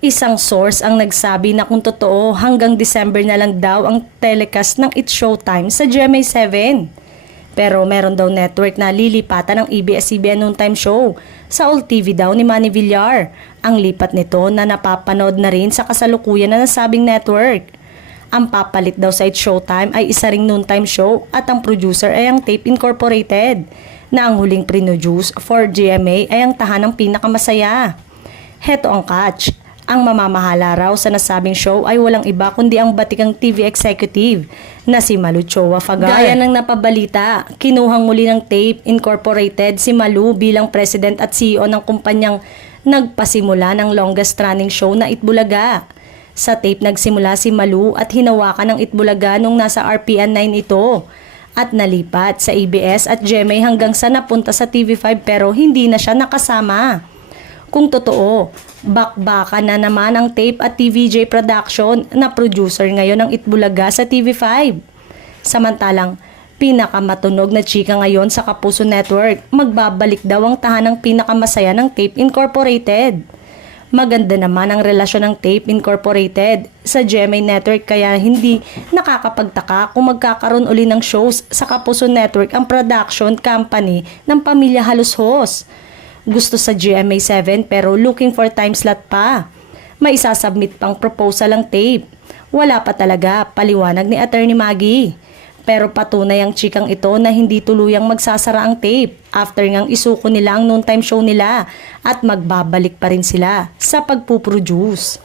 Isang source ang nagsabi na kung totoo hanggang December na lang daw ang telecast ng It's Showtime sa GMA7. Pero meron daw network na lilipatan ng ABS-CBN Noontime Show sa All TV daw ni Manny Villar. Ang lipat nito na napapanood na rin sa kasalukuyan na nasabing network. Ang papalit daw sa It's Showtime ay isa ring noontime show at ang producer ay ang Tape Incorporated na ang huling produce for GMA ay ang tahanang pinakamasaya. Heto ang catch. Ang mamamahala raw sa nasabing show ay walang iba kundi ang batikang TV executive na si Malu Choa Fagar. Gaya ng napabalita, kinuhang muli ng Tape Incorporated si Malu bilang president at CEO ng kumpanyang nagpasimula ng longest running show na Itbulaga. Sa Tape nagsimula si Malu at hinawakan ng Itbulaga nung nasa RPN 9 ito at nalipat sa ABS at GMA hanggang sa napunta sa TV5 pero hindi na siya nakasama. Kung totoo, bakbaka na naman ang Tape at TVJ Production na producer ngayon ng Itbulaga sa TV5. Samantalang, pinakamatunog na chika ngayon sa Kapuso Network, magbabalik daw ang tahanang pinakamasaya ng Tape Incorporated. Maganda naman ang relasyon ng Tape Incorporated sa GMA Network kaya hindi nakakapagtaka kung magkakaroon uli ng shows sa Kapuso Network ang production company ng Pamilya Halushos. Gusto sa GMA7 pero looking for time slot pa. May isasubmit pang proposal ang Tape. Wala pa talaga, paliwanag ni Attorney Maggie. Pero patunay ang chikang ito na hindi tuluyang magsasara ang Tape after ngang isuko nila ang noontime show nila at magbabalik pa rin sila sa pagpuproduce.